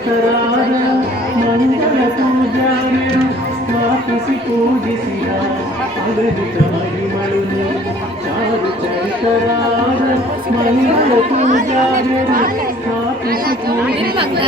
ಚರಿತರಾದ ಮಂಗಳ ಪೂಜಾರಿರು ಸ್ಥಾಪಿಸಿ ಪೂಜಿಸಿದ ಅಗಣಿತ ಮಹಿಮಳು ಚಾರು ಚರಿತರಾದ ಮಂಗಳ ಪೂಜಾರಿರು ಸ್ಥಾಪಿಸಿ ಪೂಜಿಸಿದ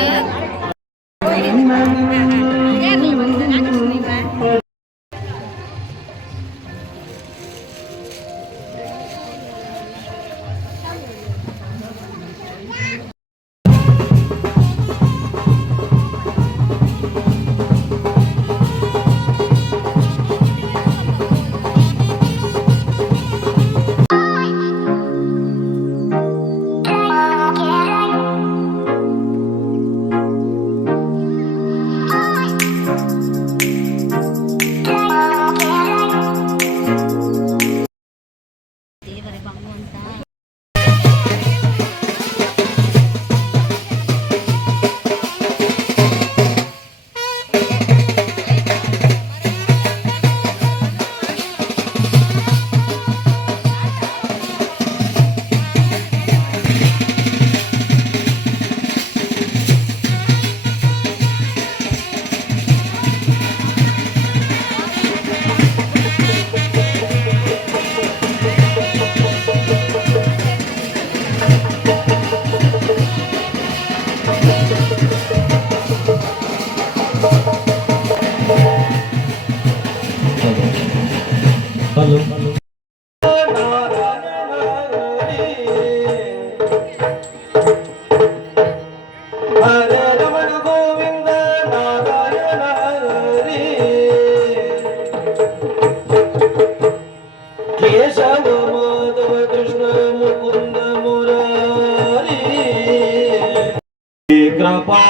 कृपा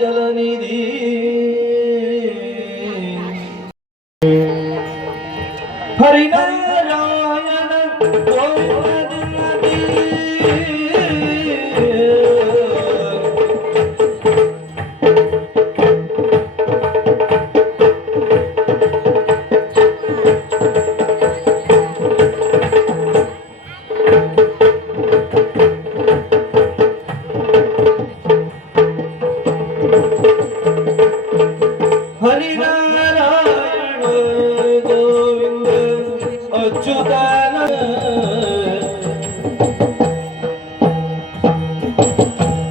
जलनिधि हरिनारायण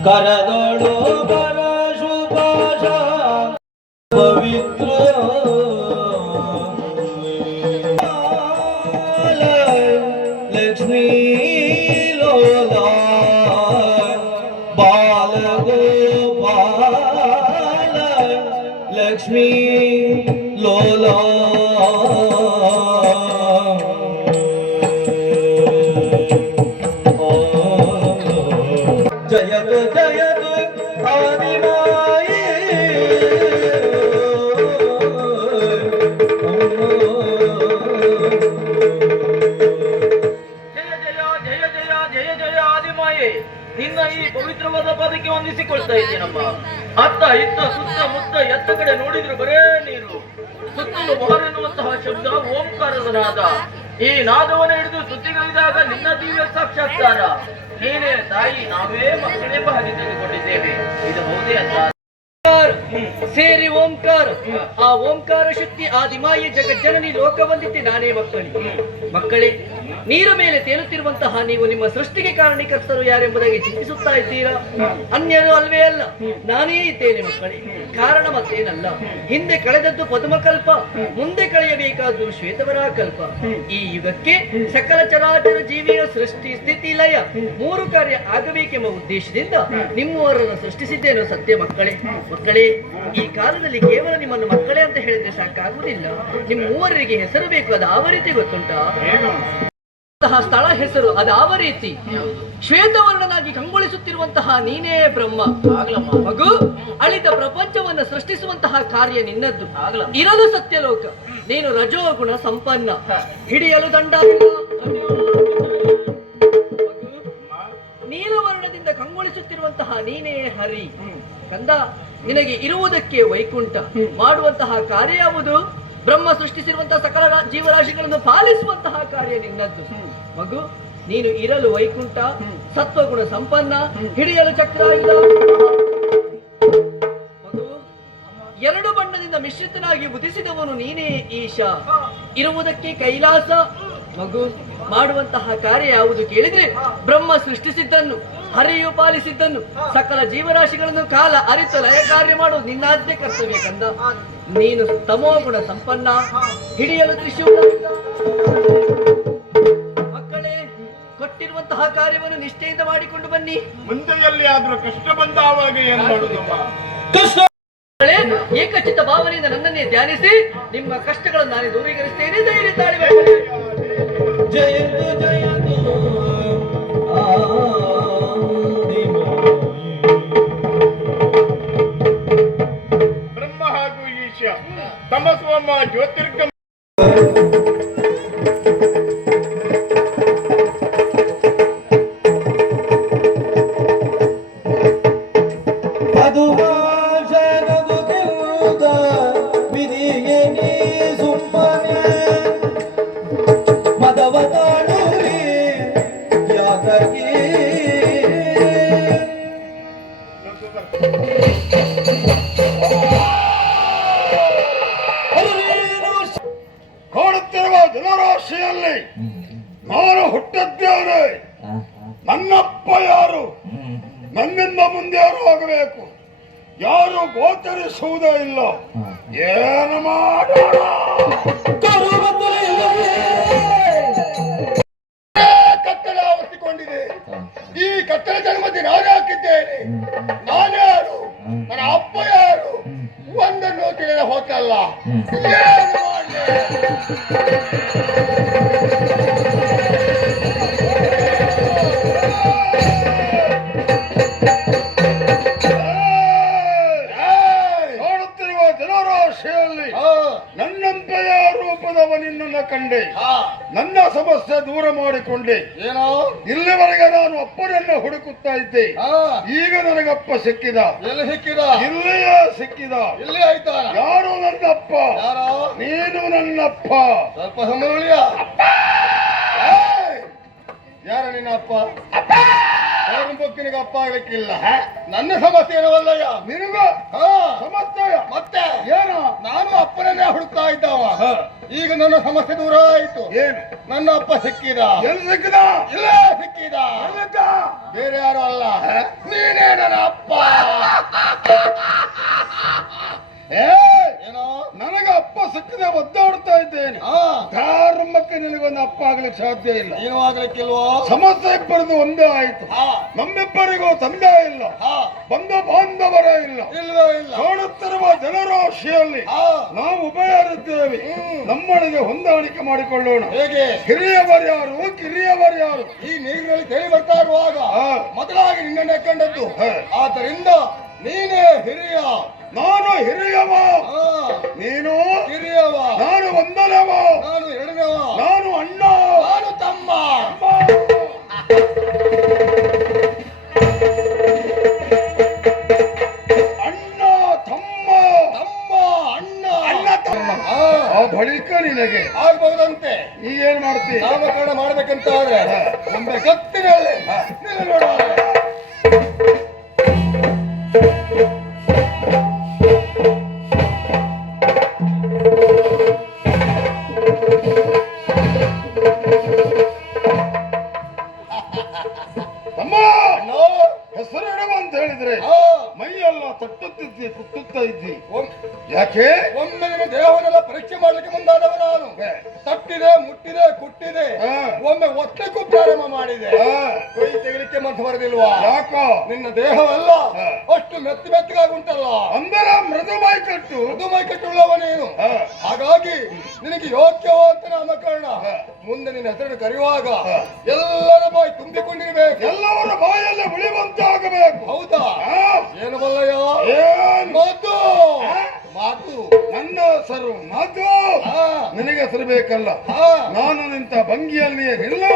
करदोळो परशुभाष पवित्र लक्ष्मी लोला बाल गोपाल लक्ष्मी लोला जयतु जयतु आदिमाये जय जय जय जय जय आदिमाये ನಿನ್ನ ಈ ಪವಿತ್ರವಾದ ಪದಕ್ಕೆ ವಂದಿಸಿಕೊಳ್ತಾ ಇದ್ದೀನಮ್ಮ. ಅತ್ತ ಇತ್ತ ಸುತ್ತ ಮುತ್ತ ಎತ್ತ ಕಡೆ ನೋಡಿದ್ರು ಬರೇ ನೀರು, ಸುತ್ತಲೂ ಮೊಹರೆನ್ನುವಂತಹ ಶಬ್ದ ಓಂಕಾರದ ನಾದ. ಈ ನಾದವನ್ನು ಹಿಡಿದು ಸುದ್ದಿಗಳಿದಾಗ ನಿನ್ನ ದಿವ್ಯ ಸಾಕ್ಷಾತ್ಕಾರ. ನೀನೇ ತಾಯಿ, ನಾವೇ ಮಕ್ಕಳೆಂಬ ಹಾಗೆ ತೆಗೆದುಕೊಂಡಿದ್ದೇವೆ. ಇದು ಹೌದೇ ಅಂತ ಸೇರಿ ಓಂಕಾರ, ಆ ಓಂಕಾರ ಶಕ್ತಿ ಆದಿಮಾಯಿ ಜಗಜ್ಜನನಿ ಲೋಕವಂದಿತೆ ನಾನೇ ಮಕ್ಕಳೇ ನೀರ ಮೇಲೆ ತೇಲುತ್ತಿರುವಂತಹ ನೀವು ನಿಮ್ಮ ಸೃಷ್ಟಿಗೆ ಕಾರಣೀಕರ್ತರು ಯಾರೆಂಬುದಾಗಿ ಚಿಂತಿಸುತ್ತಾ ಇದ್ದೀರಾ? ಅನ್ಯರು ಅಲ್ವೇ ಅಲ್ಲ, ನಾನೇ ಇದ್ದೇನೆ ಮಕ್ಕಳೇ. ಕಾರಣ ಮತ್ತೇನಲ್ಲ, ಹಿಂದೆ ಕಳೆದದ್ದು ಪದ್ಮಕಲ್ಪ, ಮುಂದೆ ಕಳೆಯಬೇಕಾದ್ದು ಶ್ವೇತವರ ಕಲ್ಪ. ಈ ಯುಗಕ್ಕೆ ಸಕಲ ಚರಾಚರ ಜೀವಿಯ ಸೃಷ್ಟಿ ಸ್ಥಿತಿ ಲಯ ಮೂರು ಕಾರ್ಯ ಆಗಬೇಕೆಂಬ ಉದ್ದೇಶದಿಂದ ನಿಮ್ಮವರನ್ನು ಸೃಷ್ಟಿಸಿದ್ದೇನೋ ಸತ್ಯ ಮಕ್ಕಳೇ. ಈ ಕಾಲದಲ್ಲಿ ಕೇವಲ ನಿಮ್ಮನ್ನು ಮಕ್ಕಳೇ ಅಂತ ಹೇಳಿದ್ರೆ ಸಾಕಾಗುವುದಿಲ್ಲ, ನಿಮ್ಮ ಮೂವರಿಗೆ ಹೆಸರು ಬೇಕು. ಅದು ಯಾವ ರೀತಿ ಗೊತ್ತುಂಟಾ? ಸ್ಥಳ ಹೆಸರು ಅದಾವ ರೀತಿ ಶ್ವೇತವರ್ಣನಾಗಿ ಕಂಗೊಳಿಸುತ್ತಿರುವಂತಹ ನೀನೇ ಬ್ರಹ್ಮ. ಮಗು, ಅಳಿದ ಪ್ರಪಂಚವನ್ನು ಸೃಷ್ಟಿಸುವಂತಹ ಕಾರ್ಯ ನಿನ್ನದ್ದು. ಇರಲು ಸತ್ಯಲೋಕ, ನೀನು ರಜೋಗುಣ ಸಂಪನ್ನ, ಹಿಡಿಯಲು ದಂಡ. ನೀಲವರ್ಣದಿಂದ ಕಂಗೊಳಿಸುತ್ತಿರುವಂತಹ ನೀನೇ ಹರಿ. ಕಂದ, ನಿನಗೆ ಇರುವುದಕ್ಕೆ ವೈಕುಂಠ, ಮಾಡುವಂತಹ ಕಾರ್ಯ ಯಾವುದು? ಬ್ರಹ್ಮ ಸೃಷ್ಟಿಸಿರುವಂತಹ ಸಕಲ ಜೀವರಾಶಿಗಳನ್ನು ಪಾಲಿಸುವಂತಹ ಕಾರ್ಯ ನಿನ್ನದ್ದು. ಮಗು, ನೀನು ಇರಲು ವೈಕುಂಠ, ಸತ್ವಗುಣ ಸಂಪನ್ನ, ಹಿಡಿಯಲು ಚಕ್ರಾಯುಧ. ನಿಶ್ಚಿತನಾಗಿ ಉದಿಸಿದವನು ನೀನೇ ಈಶ. ಇರುವುದಕ್ಕೆ ಕೈಲಾಸ. ಮಗು, ಮಾಡುವಂತಹ ಕಾರ್ಯ ಯಾವುದು ಕೇಳಿದ್ರೆ, ಬ್ರಹ್ಮ ಸೃಷ್ಟಿಸಿದ್ದನ್ನು, ಹರಿಯು ಪಾಲಿಸಿದ್ದನ್ನು, ಸಕಲ ಜೀವರಾಶಿಗಳನ್ನು ಕಾಲ ಅರಿತು ಲಯ ಕಾರ್ಯ ಮಾಡುವುದು ನಿನ್ನಾದ್ಯ ಕರ್ತವ್ಯ ಕಂದ. ನೀನು ತಮೋಗುಣ ಸಂಪನ್ನ, ಹಿಡಿಯಲು ತ್ರಿಶೂಲ. ಮಕ್ಕಳೇ, ಕೊಟ್ಟಿರುವಂತಹ ಕಾರ್ಯವನ್ನು ನಿಷ್ಠೆಯಿಂದ ಮಾಡಿಕೊಂಡು ಬನ್ನಿ. ಮುಂದೆಯಲ್ಲಿ ಆದ್ರೂ ಕಷ್ಟ ಬಂದಾವಾಗ ಏನ್ ಮಾಡುದಮ್ಮ? ಏಕಚಿತ್ತ ಭಾವನೆಯಿಂದ ನನ್ನನ್ನೇ ಧ್ಯಾನಿಸಿ ನಿಮ್ಮ ಕಷ್ಟಗಳನ್ನು ನಾನು ದೂರೀಕರಿಸ್ತೇನೆ. ಧೈರ್ಯ ತಾಳಿ. ಜಯಂತು ಜಯಂತು ಬ್ರಹ್ಮ ಹಾಗೂ ಈಶ ತಮಸ್ವಮ್ಮ ಜ್ಯೋತಿರ್ಗಮ ಕಾಡುತ್ತಿರುವ ಜನರಾಶಿಯಲ್ಲಿ ನಾನು ಹುಟ್ಟಿದ್ದೇನೆ. ನನ್ನಪ್ಪ ಯಾರು? ನನ್ನಿಂದ ಮುಂದೆ ಯಾರು ಆಗಬೇಕು? ಯಾರು ಗೋಚರಿಸುವುದೇ ಇಲ್ಲ. ಏನು ಮಾಡೋಣ? ಕತ್ತಲೆ ಆವರಿಸಿಕೊಂಡಿದೆ. ಈ ಕತ್ತಲೆ ಜನ್ಮದಿ ನಾನೇ ಹಾಕಿದ್ದೇನೆ. ನಾನ್ಯಾರು? ನನ್ನ ಅಪ್ಪ ಯಾರು? ಒಂದನ್ನು ತಿಳಿದ ಹೋತಲ್ಲ. ಏನು ಮಾಡಲಿ? ನೋಡುತ್ತಿರುವ ಜನರಾಶಿಯಲ್ಲಿ ನನ್ನಂತೆಯ ರೂಪದವನಿನ್ನ ಕಂಡೆ. ನನ್ನ ಸಮಸ್ಯೆ ದೂರ ಮಾಡಿಕೊಂಡೆ. ಏನೋ ಇಲ್ಲಿವರೆಗೆ ನಾನು ಅಪ್ಪನನ್ನ ಹುಡುಕುತ್ತಾ ಇದ್ದೆ. ಈಗ ನನಗಪ್ಪ ಸಿಕ್ಕಿದ. ಎಲ್ಲಿ ಸಿಕ್ಕಿದ? ಇಲ್ಲಿಯೇ ಸಿಕ್ಕಿದ. ಇಲ್ಲಿ ಆಯ್ತಾ? ಯಾರು ನನ್ನಪ್ಪ? ನೀನು ನನ್ನಪ್ಪ. ಸ್ವಲ್ಪ ಸಮಯ. ಯಾರ ನಿನ್ನ ಅಪ್ಪ? ಬೊಕ್ಕಿನಿಗೆ ಅಪ್ಪ ಆಗ್ಲಿಕ್ಕಿಲ್ಲ. ನನ್ನ ಸಮಸ್ಯೆ ಏನವಲ್ಲಯ್ಯ. ನಿನಗ ಸಮಸ್ಯೆ ಮತ್ತೆ ಏನು? ನಾನು ಅಪ್ಪನನ್ನೇ ಹುಡುಕ್ತಾ ಇದ್ದಾವ. ಈಗ ನನ್ನ ಸಮಸ್ಯೆ ದೂರ ಆಯ್ತು. ಏನು? ನನ್ನ ಅಪ್ಪ ಸಿಕ್ಕಿದ. ಎಲ್ಲಿ ಸಿಕ್ಕಿದ? ಇಲ್ಲೇ ಸಿಕ್ಕಿದ. ಬೇರೆ ಯಾರು ಅಲ್ಲ, ನೀನೇ ನನ್ನ ಅಪ್ಪ. ಏನೋ ನನಗ ಅಪ್ಪ ಸಿಕ್ಕಿದೆ, ಒದ್ದಾಡ್ತಾ ಇದ್ದೇನೆ. ಧರ್ಮಕ್ಕೆ ನಿನಗೊಂದು ಅಪ್ಪ ಆಗ್ಲಿಕ್ಕೆ ಸಾಧ್ಯ ಇಲ್ಲ. ಏನು ಆಗ್ಲಿಕ್ಕಿಲ್ವೋ? ಸಮಸ್ಯೆ ಇಬ್ಬರದು ಒಂದೇ ಆಯ್ತು. ನಮ್ಮಿಬ್ಬರಿಗೂ ತಂದೆ ಇಲ್ಲ, ಬಂಧು ಬಾಂಧವರೇ ಇಲ್ಲ. ಇಲ್ವೇ ಇಲ್ಲ. ನೋಡುತ್ತಿರುವ ಜನರಾಶಿಯಲ್ಲಿ ನಾವು ಉಭಯರಿದ್ದೇವೆ. ನಮ್ಮೊಳಗೆ ಹೊಂದಾಣಿಕೆ ಮಾಡಿಕೊಳ್ಳೋಣ. ಹೇಗೆ? ಹಿರಿಯವರ್ಯಾರು, ಕಿರಿಯವರ್ಯಾರು ಈ ನೀರಿನಲ್ಲಿ ತೇಲಿ ಬರ್ತಾ ಇರುವಾಗ ಮೊದಲಾಗಿ ನಿನ್ನನ್ನೇ ಕಂಡದ್ದು. ಆದ್ದರಿಂದ ನೀನೇ ಹಿರಿಯ, ನಾನು ಹಿರಿಯವ. ನೀನು ಹಿರಿಯವ. ನಾನು ಒಂದನವ, ನಾನು ಎರಡನೇವ. ನಾನು ಅಣ್ಣ, ನಾನು ತಮ್ಮ. ಅಣ್ಣ ತಮ್ಮ, ತಮ್ಮ ಅಣ್ಣ, ಅಣ್ಣ ತಮ್ಮ. ಆ ಬಳಿಕ ನಿನಗೆ ಆಗ್ಬಹುದಂತೆ. ಈಗೇನ್ ಮಾಡ್ತೀವಿ? ನಾಮಕರಣ ಮಾಡ್ಬೇಕಂತ ಆದ್ರೆ ಒಮ್ಮೆ ಕತ್ತಿನಲ್ಲಿ ನೋಡ. ಹೆಸರಿಡುವ ಅಂತ ಹೇಳಿದ್ರೆ ಮೈಯೆಲ್ಲ ತಟ್ಟುತ್ತಿದ್ದಿ, ಕುಟ್ಟುತ್ತಾ ಇದ್ದಿ. ಯಾಕೆ? ಒಮ್ಮೆ ನಿನ್ನ ದೇಹವನ್ನೆಲ್ಲ ಪರೀಕ್ಷೆ ಮಾಡ್ಲಿಕ್ಕೆ ಮುಂದಾದವ ನಾನು. ತಟ್ಟಿದೆ, ಮುಟ್ಟಿದೆ, ಕುಟ್ಟಿದೆ, ಒಮ್ಮೆ ಒತ್ತಕ್ಕೂ ಪ್ರಾರಂಭ ಮಾಡಿದೆ. ಕೈ ತೆಗಿಲಿಕ್ಕೆ ಮನಸ್ಸು ಬರದಿಲ್ವಾ? ಯಾಕ? ನಿನ್ನ ದೇಹವೆಲ್ಲ ಅಷ್ಟು ಮೆತ್ತಗಾಗಿ ಉಂಟಲ್ಲ. ಅಂದರೆ ಮೃದು ಮೈಕಟ್ಟುಳ್ಳವ ನೀನು. ಹಾಗಾಗಿ ನಿನಗೆ ಯೋಗ್ಯವಾದ ನಾಮಕರಣ. ಮುಂದೆ ನಿನ್ನ ಹೆಸರನ್ನು ಕರೆಯುವಾಗ ಎಲ್ಲರ ಬಾಯಿ ತುಂಬಿಕೊಂಡಿರ್ಬೇಕು. ಎಲ್ಲವರ ಬಾಯಲ್ಲೇ ಉಳಿವಂತೆ ಆಗಬೇಕು. ಹೌದಾ? ಏನು ಬಲ್ಲಯ್ಯ? ಮಧು. ಮಾತು. ನನ್ನ ಹೆಸರು ಮಧು. ನಿನಗೆ ಹೆಸರು ಬೇಕಲ್ಲ. ನಾನು ನಿಂತ ಭಂಗಿಯಲ್ಲಿಯೇ ನಿಲ್ಲು.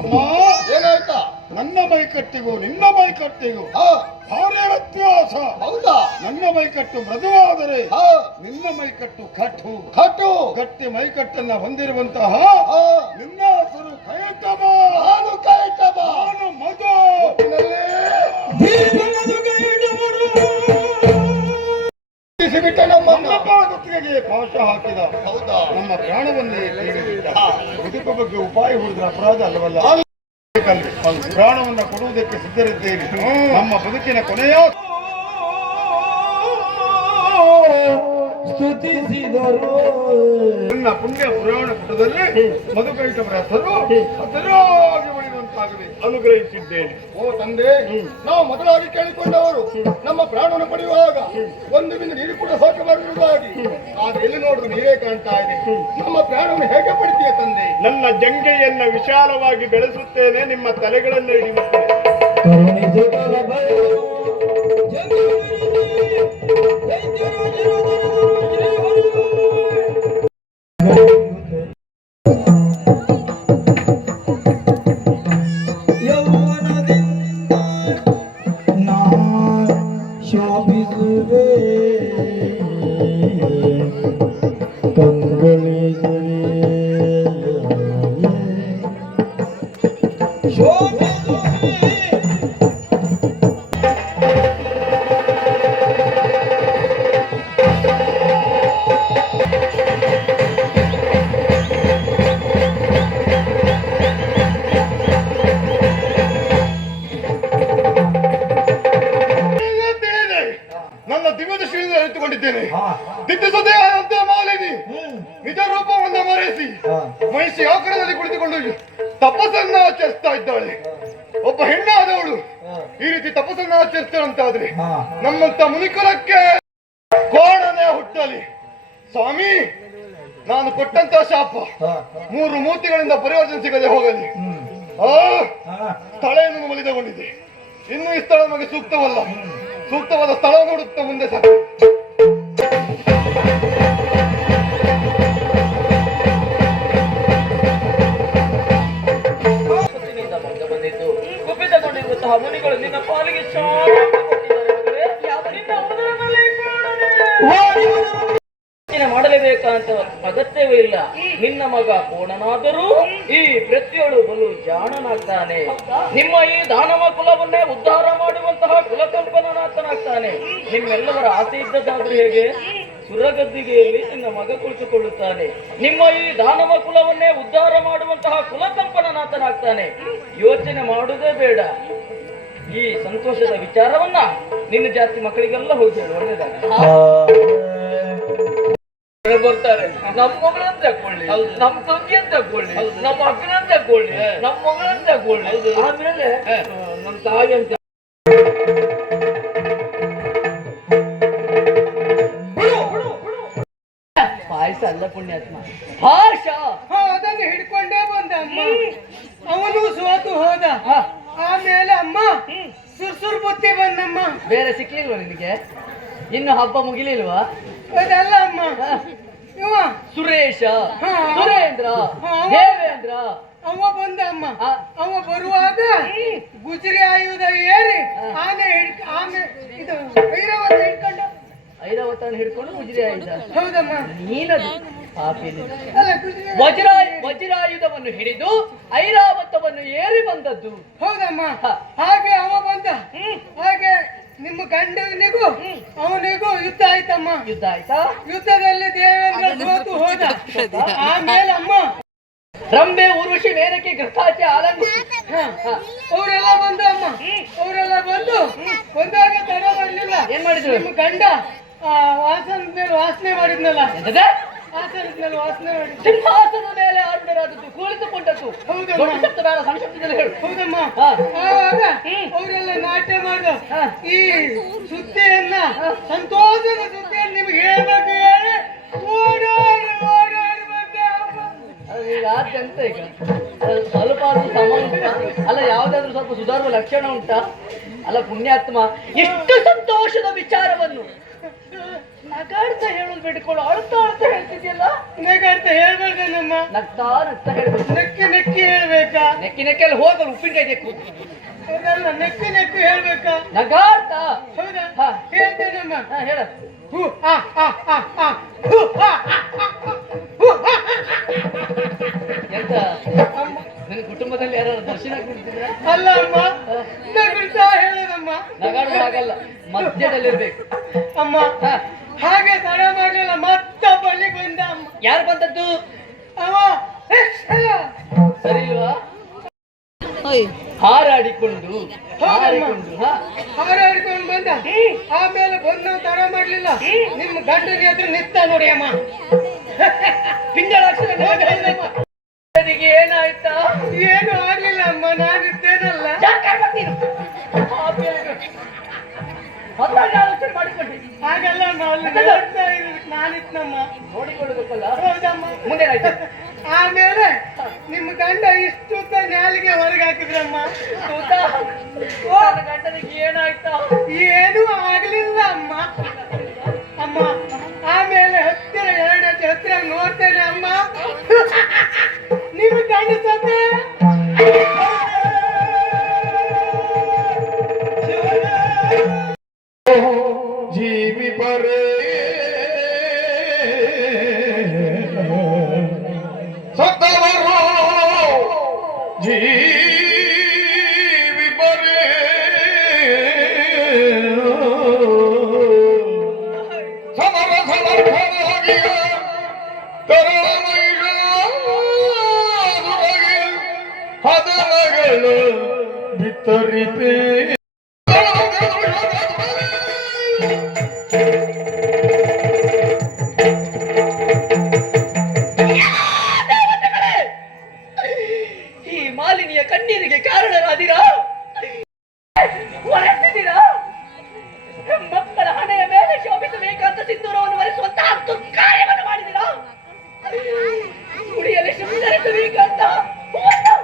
ಅಮ್ಮ, ಏನಾಯ್ತಾ? ನನ್ನ ಬೈಕ ಮೈಕಟ್ಟಿಗೂ ನಿನ್ನ ಮೈಕಟ್ಟಿಗೂ ಭಾರಿ ವ್ಯತ್ಯಾಸ. ಹೌದಾ? ನನ್ನ ಮೈಕಟ್ಟು ಮೃದುವಾದರೆ ನಿನ್ನ ಮೈಕಟ್ಟು ಕಟ್ಟು ಗಟ್ಟಿ ಮೈಕಟ್ಟನ್ನ ಹೊಂದಿರುವಂತಹ ನಿನ್ನ ಹೆಸರು ಕೈಟಬ. ನಾನು ಮಧು. ಬಿಟ್ಟ ನಮ್ಮ ಜೊತೆಗೆ ಪಾಶ ಹಾಕಿದ. ಹೌದಾ? ನಮ್ಮ ಪ್ರಾಣವನ್ನೇ ಬದುಕು ಬಗ್ಗೆ ಉಪಾಯ ಹುಡುಗ ಅಪರಾಧ ಅಲ್ಲವಲ್ಲ. ಪ್ರಾಣವನ್ನ ಕೊಡುವುದಕ್ಕೆ ಸಿದ್ಧರಿದ್ದೇವೆ. ನಮ್ಮ ಬದುಕಿನ ಕೊನೆಯ ಸ್ತುತಿಸಿದರು. ನನ್ನ ಪುಣ್ಯ ಪುರಾಣ ಪುಟದಲ್ಲಿ ಮಧುಕೈಟವರ ಹೆಸರು ಹಸಿರಾಗಿ ಉಳಿಯುವಂತಾಗಲಿ ಅನುಗ್ರಹಿಸಿದ್ದೇನೆ. ಓ ತಂದೆ, ನಾವು ಮೊದಲಾಗಿ ಕೇಳಿಕೊಂಡವರು ನಮ್ಮ ಪ್ರಾಣವನ್ನು ಪಡೆಯುವಾಗ ಒಂದು ಬಿಂದು ನೀರು ಕೂಡ ಸಾಕಬಾರದಾಗಿ. ಆದ್ರೆ ಎಲ್ಲಿ ನೋಡಿದ್ರು ನೀರೇ ಕಾಣ್ತಾ ಇದೆ. ನಮ್ಮ ಪ್ರಾಣವನ್ನು ಹೇಗೆ ಪಡಿತೀಯ ತಂದೆ? ನನ್ನ ಜಂಗೆಯನ್ನ ವಿಶಾಲವಾಗಿ ಬೆಳೆಸುತ್ತೇನೆ, ನಿಮ್ಮ ತಲೆಗಳನ್ನು ಹಿಡಿಯುತ್ತೇನೆ. ನನ್ನ ದಿವ್ಯದೃಷ್ಟಿಯಿಂದ ಅರಿತುಕೊಂಡಿದ್ದೇನೆ. ದಿಟ್ಟಿಸದೇ ಆದಂತಹ ಮಾಲಿನಿ ನಿಜ ರೂಪವನ್ನು ಮರೆಸಿ ಮಹಿಷಿ ಆಕಾರದಲ್ಲಿ ಕುಳಿತುಕೊಂಡು ತಪಸ್ಸನ್ನ ಆಚರಿಸ್ತಾ ಇದ್ದಾಳೆ. ಒಬ್ಬ ಹೆಣ್ಣಾದವಳು ಈ ರೀತಿ ತಪಸ್ಸನ್ನ ಆಚರಿಸ್ತಾಳಂತಾದ್ರೆ ನಮ್ಮಂತ ಮುನಿಕುಲಕ್ಕೆ ಕೋಣನೆ ಹುಟ್ಟಲಿ. ಸ್ವಾಮಿ, ನಾನು ಕೊಟ್ಟಂತ ಶಾಪ 3 ಮೂರ್ತಿಗಳಿಂದ ಪರಿವರ್ತನೆ ಸಿಗದೆ ಹೋಗಲಿ. ಸ್ಥಳೆಯನ್ನು ಮಲಿದಗೊಂಡಿದೆ. ಇನ್ನು ಈ ಸ್ಥಳ ನಮಗೆ ಸೂಕ್ತವಲ್ಲ. ಸೂಕ್ತವಾದ ಸ್ಥಳವನ್ನು ಹುಡುಕ್ತಾ ಮುಂದೆ ಸಾಕು. ಬಂದಿದ್ದು ಕುಪಿತಗೊಂಡಿರುವಂತಹ ಮುನಿಗಳು ನಿನ್ನ ಪಾಲಿಗೆ ಮಾಡಲೇಬೇಕಂತ ಅಗತ್ಯವೇ ಇಲ್ಲ. ನಿನ್ನ ಮಗ ಕೋಣನಾದರೂ ಈ ಪ್ರತಿಯೊಳು ಬಲು ಜಾಣನಾಗ್ತಾನೆ. ನಿಮ್ಮ ಈ ದಾನವ ಕುಲವನ್ನೇ ಉದ್ಧಾರ ಮಾಡುವಂತಹ ಕುಲಕಲ್ಪನಾಥನಾಗ್ತಾನೆ. ನಿಮ್ಮೆಲ್ಲವರ ಆಸೆ ಇದ್ದದ್ದಾದ್ರೂ ಹೇಗೆ? ಸುರಗದ್ದಿಗೆಯಲ್ಲಿ ನಿನ್ನ ಮಗ ಕುಳಿತುಕೊಳ್ಳುತ್ತಾನೆ. ನಿಮ್ಮ ಈ ದಾನವ ಕುಲವನ್ನೇ ಉದ್ಧಾರ ಮಾಡುವಂತಹ ಕುಲಕಲ್ಪನಾಥನಾಗ್ತಾನೆ. ಯೋಚನೆ ಮಾಡುವುದೇ ಬೇಡ. ಈ ಸಂತೋಷದ ವಿಚಾರವನ್ನ ನಿನ್ನ ಜಾತಿ ಮಕ್ಕಳಿಗೆಲ್ಲ ಹೋಗಿ ಹೇಳು. ಒಳ್ಳೆದಾಗ ಬರ್ತಾರೆ. ನಮ್ಮ ಮಗಳನ್ನ ತಗೊಳ್ಳಿ, ನಮ್ಮ ತಂಗಿಯನ್ನ ತಗೊಳ್ಳಿ, ನಮ್ಮ ಅಕ್ಕನನ್ನ ತಗೊಳ್ಳಿ, ನಮ್ಮ ಮಗಳನ್ನ ತಗೊಳ್ಳಿ, ಆಮೇಲೆ ನಮ್ಮ ತಾಯಿ ಅಂತ ಪಾಯಸ ಅಲ್ಲ ಪುಣ್ಯಾತ್ಮ, ಭಾಷ. ಅದನ್ನು ಹಿಡ್ಕೊಂಡೇ ಬಂದ ಅಮ್ಮ. ಅವನು ಸೋತು ಹೋದ. ಆಮೇಲೆ ಅಮ್ಮ ಸುರ್ಸುರ್ ಬುತ್ತಿ ಬಂದಮ್ಮ. ಬೇರೆ ಸಿಕ್ಲಿಲ್ವಾ ನಿನಗೆ? ಇನ್ನು ಹಬ್ಬ ಮುಗಿಲಿಲ್ವಾ? ಅದಲ್ಲ ಅಮ್ಮ, ಇವ ಸುರೇಶ, ಸುರೇಂದ್ರ, ದೇವೇಂದ್ರ ಅವ ಬಂದ ಅಮ್ಮ. ಅವ ಬರುವಾಗ ಗುಜರಿ ಆಯುಧ ಏರಿ ಆನೆ ಇದು ಐರಾವತ ಹಿಡ್ಕೊಂಡ. ಐರಾವತನ ಹಿಡ್ಕೊಂಡು ಗುಜರಿ ಆಯುಧ? ಹೌದಮ್ಮ. ನೀನದು ವಜ್ರಾಯುಧವನ್ನು ಹಿಡಿದು ಐರಾವತವನ್ನು ಏರಿ ಬಂದದ್ದು. ಹೌದಮ್ಮ. ಹಾಗೆ ಅವ ಬಂದ. ಹಾಗೆ ನಿಮ್ಮ ಗಂಡನಿಗೂ ಅವನಿಗೂ ಯುದ್ಧ ಆಯ್ತಮ್ಮ. ಯುದ್ಧ ಆಯ್ತಾ? ಯುದ್ಧದಲ್ಲಿ ದೇವೇಂದ್ರ ಸೋತು ಹೋದ. ಆಮೇಲೆ ಅಮ್ಮ ರಂಬೆ, ಊರ್ವಶಿ, ಮೇನಕೆ, ಗೃಹಾಚೆ, ಆಲಂಗಿ ಅವರೆಲ್ಲ ಬಂದು ಅಮ್ಮ. ಅವರೆಲ್ಲ ಬಂದಾಗ ತಡ ಮಾಡಲಿಲ್ಲ. ಏನ್ ಮಾಡಿದ್ರು? ನಿಮ್ಮ ಗಂಡ ವಾಸನದ ಮೇಲೆ ವಾಸನೆ ಮಾಡಿದ್ನಲ್ಲ. ಆಸನದ ಮೇಲೆ ವಾಸನೆ ಮಾಡಿ ಸಿಂಹಾಸನದ ಮೇಲೆ ಆರೂಢರಾದದ್ದು, ಕುಳಿತುಕೊಂಡದ್ದು. ಹೌದಮ್ಮ. ಶಬ್ದ ಬೇಡ, ಸಣ್ಣ ಶಬ್ದದಲ್ಲಿ ಹೇಳು. ಹೌದಮ್ಮ. ಆವಾಗ ಅವರೆಲ್ಲ ನಾಟ್ಯ ಮಾಡು. ಈ ಸುದ್ದಿಯನ್ನ, ಸಂತೋಷದ ಸುದ್ದಿಯನ್ನು ನಿಮ್ಗೆ ಹೇಳ್ಬೇಕು ಹೇಳಿ ಓಡಾಡಿ ಬಂದೆ ಅಮ್ಮ. ಈಗ ಆದ್ಯಂತ ಈಗ ಸ್ವಲ್ಪ ಆದ್ರೂ ಸಮಾನ ಉಂಟಾ? ಅಲ್ಲ, ಯಾವ್ದಾದ್ರು ಸ್ವಲ್ಪ ಸುಧಾರುವ ಲಕ್ಷಣ ಉಂಟಾ? ಅಲ್ಲ ಪುಣ್ಯಾತ್ಮ, ಎಷ್ಟು ಸಂತೋಷದ ವಿಚಾರವನ್ನು ನಗಾಡ್ತಾ ಹೇಳೋದು ಬಿಟ್ಕೊಳ್ಳು, ಅಳ್ತಾ ಅಳ್ತಾ ಹೇಳ್ತಿದ್ಯಲ್ಲ. ನಗಾಡ್ತಾ ಹೇಳ್ಬೇಕೇನಮ್ಮ? ನಗ್ತಾ ನಗ್ತಾ ಹೇಳ್ಬೇಕು. ನೆಕ್ಕಿ ನೆಕ್ಕಿ ಹೇಳ್ಬೇಕಾ? ನೆಕ್ಕಿ ನೆಕ್ಕಲ್ಲಿ ಹೋಗಲು ಉಪ್ಪಿನಕಾಯಿ ಬೇಕು. ಅದಲ್ಲ, ನೆಕ್ಕಿ ನೆಕ್ಕಿ ಹೇಳ್ಬೇಕಾ? ನಗಾಡ್ತಾ. ಹೌದಾ? ಹಾ. ಹೇಳ್ತೇನಮ್ಮ. ಹೇಳ. ಹೂ, ಆ, ಆ, ಆ, ಆ, ಹೂ, ಆ, ಆ, ಆ, ಹೂ, ಆ, ಎಂತ ಅಮ್ಮ. ನಿನ್ನ ಕುಟುಂಬದಲ್ಲಿ ಯಾರು ದರ್ಶನ ಕೊಡ್ತಿದ್ರ? ಅಲ್ಲ ಅಮ್ಮ, ನಗುತ್ತಾ ಹೇಳೋದಮ್ಮ. ನಗಾಡುವಾಗಲ್ಲ, ಮಧ್ಯದಲ್ಲಿರ್ಬೇಕು. ಅಮ್ಮ ಹಾ. ಹಾಗೆ ತಡ ಮಾಡಲಿಲ್ಲ, ಮತ್ತ ಬಳಿ ಬಂದ ಅಮ್ಮ. ಯಾರು ಬಂದದ್ದು? ಅವ ಸರಿ ಇಲ್ವಾ? ಹಾರಾಡಿಕೊಂಡು ಹಾರಿಕೊಂಡು ಹಾರಾಡ್ಕೊಂಡು ಬಂದ. ಆಮೇಲೆ ಬಂದು ತಡ ಮಾಡ್ಲಿಲ್ಲ, ನಿಮ್ಮ ಗಂಡನ ಎದುರು ನಿಂತ ನೋಡಿ ಅಮ್ಮ. ಪಿಂಜಳಾಕ್ಷರ ನನಗೆ ಏನಾಯ್ತಾ? ಏನು ಆಗ್ಲಿಲ್ಲ ಅಮ್ಮ, ನಾನಿದ್ದೇನಲ್ಲ. ಆಲೋಚನೆ ಮಾಡಿಕೊಂಡೆ. ಹಾಗಲ್ಲ ಅಮ್ಮ, ಅಲ್ಲಿ ನೋಡ್ತಾ ಇರ್ಬೇಕು, ನಾನಿದ್ನಮ್ಮ. ನೋಡಿಕೊಳ್ಳಬೇಕಲ್ಲ. ಹೌದಮ್ಮ. ಮುಂದೇನಾಯ್ತು? ಆಮೇಲೆ ನಿಮ್ಮ ಗಂಡ ಇಷ್ಟುದ್ದ ನಾಲಿಗೆ ಹೊರಗೆ ಹಾಕಿದ್ರಮ್ಮ. ಹೌದಾ? ನನ್ನ ಗಂಡನಿಗೆ ಏನಾಯ್ತಾ? ಏನೂ ಆಗ್ಲಿಲ್ಲ ಅಮ್ಮ. ಅಮ್ಮ ಆಮೇಲೆ ಹತ್ತಿರ ಎರಡನೇ ಹತ್ತಿರ ನೋಡ್ತೇನೆ ಅಮ್ಮ, ನಿಮ್ಮ ಗಂಡ ಸತ್ತೆ. ಜೀವಿ ಬರೇ ಸತ್ತವರು ಜೀವಿ ಬರೇ ಸಮರ ಸಮರ್ಥನಾಗಿಯ ಕರುಣಮೈಗ ಹದನಗಳು ಬಿತ್ತರಿತೆ. ಈ ಮಾಲಿನಿಯ ಕಣ್ಣೀರಿಗೆ ಕಾರಣರಾದಿರಾ? ಹೊರಟಿದ್ದೀರಾ? ಮಕ್ಕಳ ಹಣೆಯ ಮೇಲೆ ಶೋಭಿಸಬೇಕಾದ ಸಿಂಧೂರವನ್ನು ವರಿಸುವಂತಹ ದುರ್ಕಾರ್ಯವನ್ನು ಮಾಡಿದಿರಾ? ಗುಡಿಯಲ್ಲಿ ಶೃಂಗರಿಸಬೇಕಾದ ಹೂವನ್ನು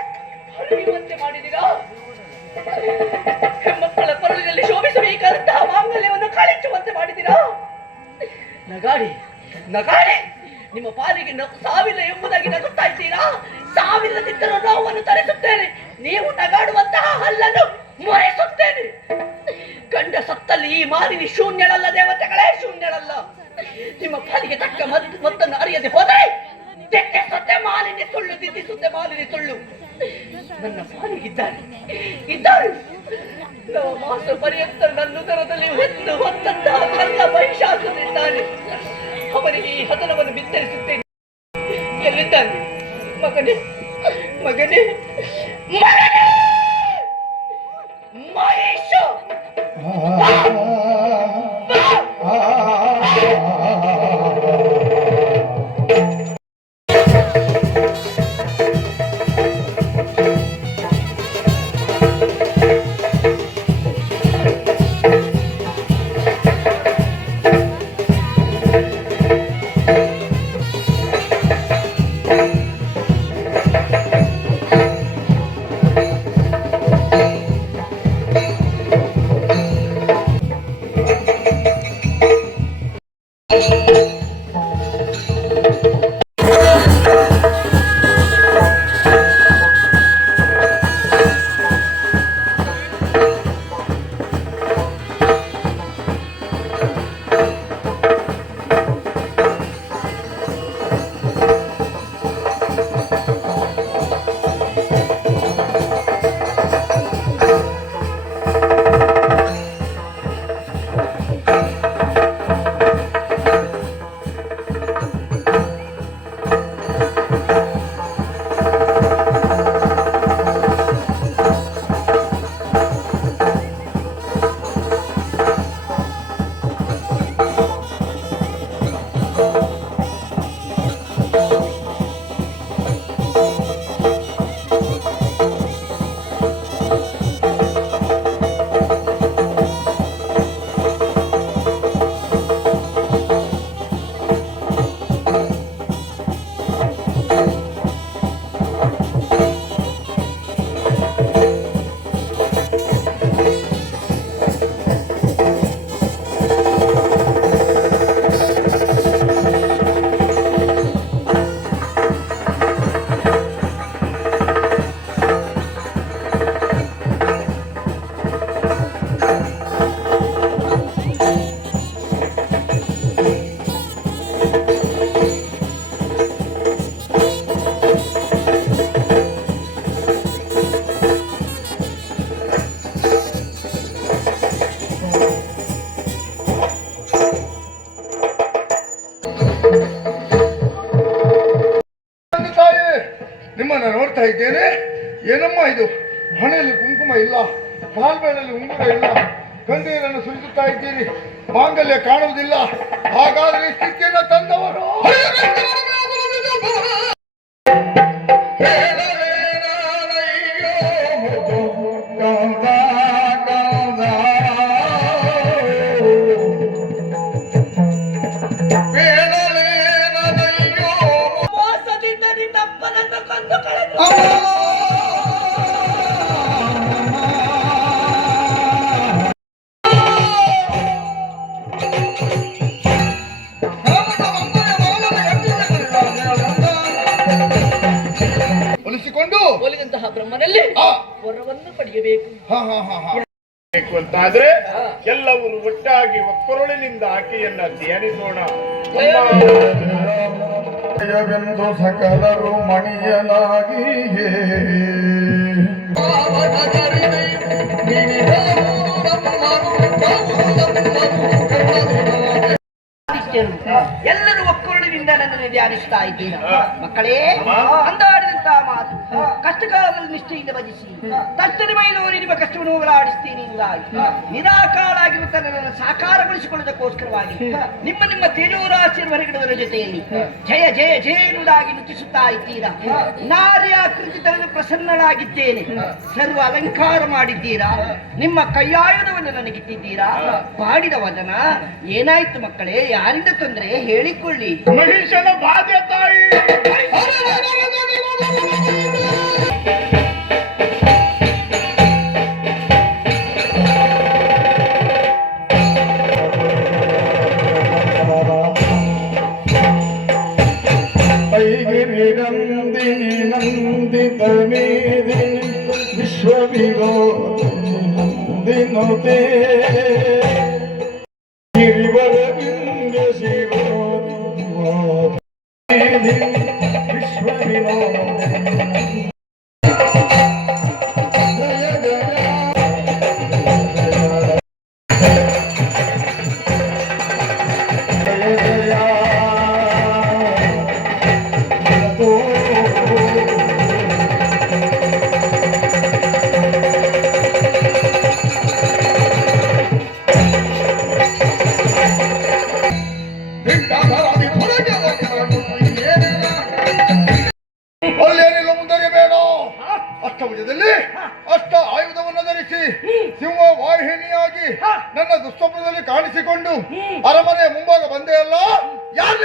ಹರಿಯುವಂತೆ ಮಾಡಿದಿರಾ? ಮಕ್ಕಳ ಕೊರಳಿನಲ್ಲಿ ಶೋಭಿಸಬೇಕಾದಂತಹ ಮಾಂಗಲ್ಯವನ್ನು ಕಳಿಸುವಂತೆ ಮಾಡಿದಿರಾ? ನಗಾಡಿ ನಗಾಡಿ ನಿಮ್ಮ ಪಾಲಿಗೆ ಸಾವಿಲ್ಲ ಎಂಬುದಾಗಿ ನಗುತ್ತಾ ಇದ್ದೀರಾ? ಸಾವಿಲ್ಲದಿದ್ದರೂ ನೋವನ್ನು ತರಿಸುತ್ತೇನೆ, ನೀವು ನಗಾಡುವಂತಹ ಹಲ್ಲನ್ನು ಮೊರೆಸುತ್ತೇನೆ. ಗಂಡ ಸತ್ತಲ್ಲಿ ಈ ಮಾಲಿನಿ ಶೂನ್ಯಳಲ್ಲ ದೇವತೆಗಳೇ, ಶೂನ್ಯಳಲ್ಲ. ನಿಮ್ಮ ಪಾಲಿಗೆ ತಕ್ಕ ಮತ್ತನ್ನು ಅರಿಯದೆ ಹೋದರೆ ತೆಕ್ಕಿಸುತ್ತೆ ಮಾಲಿನಿ ಸುಳ್ಳು, ದಿದ್ದಿಸುತ್ತೆ ಮಾಲಿನಿ ಸುಳ್ಳು. ನನ್ನ ಪಾಲಿಗಿದ್ದಾರೆ ಇದ್ದಾರೆ. ಮಾಸ ಪರ್ಯಂತ ನನ್ನ ಉದರದಲ್ಲಿ ಹೊತ್ತು ಹೊತ್ತಂತಹ ಕರ್ಣ ಮಹಿಷಾಸುರನಿದ್ದಾನೆ. ಅವನಿಗೆ ಈ ಹತನವನ್ನು ಬಿತ್ತರಿಸುತ್ತೇನೆ. ಎಲ್ಲಿದ್ದಾನೆ? ಮಗನೇ ಮಗನೇ ಮಗನೇ ಮಹೇಶ! ಹಣೆಯಲ್ಲಿ ಕುಂಕುಮ ಇಲ್ಲ, ಕಾಲ್ಬೇಳಲ್ಲಿ ಉಂಗುರ ಇಲ್ಲ, ಕಣ್ಣೀರನ್ನು ಸುರಿಸುತ್ತಾ ಇದ್ದೀರಿ, ಮಾಂಗಲ್ಯ ಕಾಣುವುದಿಲ್ಲ. ಹಾಗಾದ್ರೆ ಈ ಸ್ಥಿತಿಯನ್ನು ತಂದವರು ಮೋಸದಿಂದ ನಿನ್ನಪ್ಪನನ್ನು ಕೊಂದು ಕಳೆದು ಒಲಿಸಿಕೊಂಡು ಒಲಿದಂತಹ ಬ್ರಹ್ಮನಲ್ಲಿ ಆ, ವರವನ್ನು ಪಡೆಯಬೇಕು. ಹಾ ಹಾ ಹಾ ಹಾ ಬೇಕು ಅಂತಾದ್ರೆ ಎಲ್ಲವರು ಒಟ್ಟಾಗಿ ಒಕ್ಕರುಳಿನಿಂದ ಆಕೆಯನ್ನ ಧ್ಯಾನಿಸೋಣ. ಜಯವೆಂದು ಸಕಲರು ಮಣಿಯಲಾಗಿ ಎಲ್ಲರೂ ಒಕ್ಕರುಳಿನಿಂದ ನನ್ನನ್ನು ಧ್ಯಾನಿಸ್ತಾ ಇದ್ದೀರ ಮಕ್ಕಳೇ. ಅಂದಾಡಿದಂತಹ ಮಾತು ಕಷ್ಟಕಾಲದಲ್ಲಿ ನಿಷ್ಠೆಯಿಂದ ಭಜಿಸಿ ತಟ್ಟನೆ ಮೈಲೂರಿ ನಿಮ್ಮ ಕಷ್ಟವನ್ನು ಹೋಗಲಾಡಿಸ್ತೀನಿ ಎಂಬುದಾಗಿ ನಿರಾಕಾರಾಗಿರುತ್ತ ನನ್ನನ್ನು ಸಾಕಾರಗೊಳಿಸಿಕೊಳ್ಳುವುದಕ್ಕೋಸ್ಕರವಾಗಿ ನಿಮ್ಮ ನಿಮ್ಮ ತೇಜೋರಾಶಿಯನ್ನು ಹೊರಗಿಡುವುದರ ಜೊತೆಯಲ್ಲಿ ಜಯ ಜಯ ಜಯ ಎನ್ನುವುದಾಗಿ ನೃತ್ತಿಸುತ್ತಾ ಇದ್ದೀರಾ. ನಾರಿಯ ಕೃತಿತನನ್ನು ಪ್ರಸನ್ನಳಾಗಿದ್ದೇನೆ, ಸರ್ವ ಅಲಂಕಾರ ಮಾಡಿದ್ದೀರಾ, ನಿಮ್ಮ ಕೈಯಾಯುಧವನ್ನು ನನಗಿಟ್ಟಿದ್ದೀರಾ. ಪಾಡಿದ ವದನ ಏನಾಯ್ತು ಮಕ್ಕಳೇ? ಯಾರಿಂದ ತೊಂದರೆ ಹೇಳಿಕೊಳ್ಳಿ. ಮಹಿಷನ ಬಾಧ್ಯ ತಾಯಿ. ನಂದಿನಿ ನಂದಿತ ಮೇದಿನಿ ವಿಶ್ವವಿರೋಧಿನಿ ನಂದಿನುತೆ ಗಿರಿವರವಿಂದ ಶಿರೋಧಿ ವಿಶ್ವವಿರೋಧಿನಿ ಅಲ್ಲೇನಿಲ್ಲ, ಮುಂದೆ ಬೇಡ. ಅಷ್ಟಭುಜದಲ್ಲಿ ಅಷ್ಟ ಆಯುಧವನ್ನು ಧರಿಸಿ ಸಿಂಹ ವಾಹಿನಿಯಾಗಿ ನನ್ನ ದುಸ್ತಂಭದಲ್ಲಿ ಕಾಣಿಸಿಕೊಂಡು ಅರಮನೆ ಮುಂಭಾಗ ಬಂದೆ ಅಲ್ಲ. ಯಾರು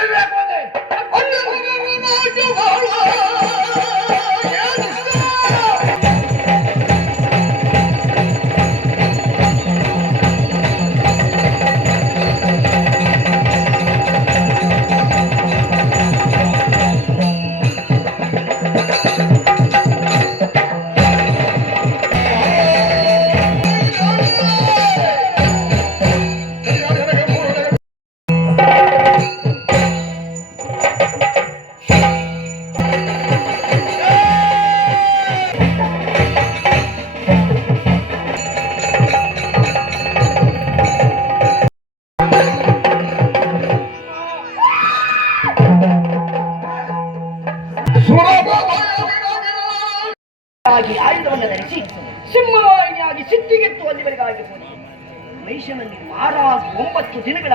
ಆಯುಧವನ್ನು ಧರಿಸಿ ಸಿಂಹವಾಹಿನಿಯಾಗಿ ಸಿಟ್ಟಿಗೆತ್ತು ಅಲ್ಲಿವರೆಗಾಗಿ ಹೋಗಿ ಮಹಿಷನಲ್ಲಿ 9 ದಿನಗಳ